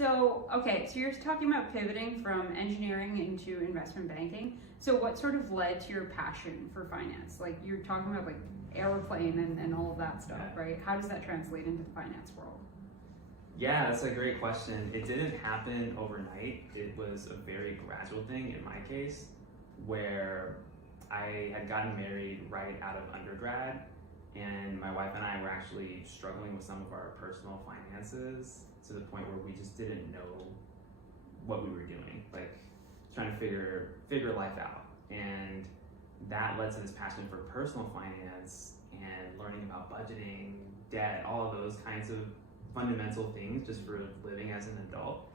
So, okay, so you're talking about pivoting from engineering into investment banking. So what sort of led to your passion for finance? Like you're talking about like airplane and all of that stuff, right? How does that translate into the finance world? Yeah, that's a great question. It didn't happen overnight. It was a very gradual thing in my case, where I had gotten married right out of undergrad, and my wife and I were actually struggling with some of our personal finances to the point where we just didn't know what we were doing, like trying to figure life out. And that led to this passion for personal finance and learning about budgeting, debt, all of those kinds of fundamental things just for living as an adult.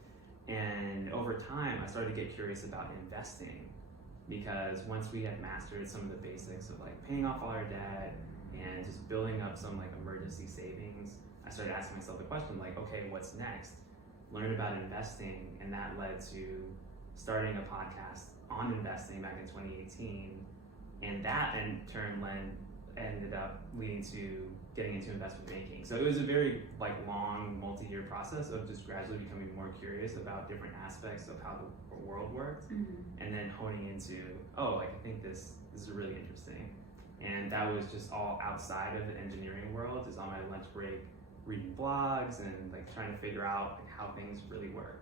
And over time, I started to get curious about investing, because once we had mastered some of the basics of like paying off all our debt and just building up some like emergency savings, I started asking myself the question like, okay, what's next? Learn about investing, and that led to starting a podcast on investing back in 2018, and that in turn ended up leading to getting into investment banking. So it was a very like long, multi-year process of just gradually becoming more curious about different aspects of how the world worked, and then honing into, oh, like I think this is really interesting. And that was just all outside of the engineering world, just on my lunch break, reading blogs and like trying to figure out like, how things really work.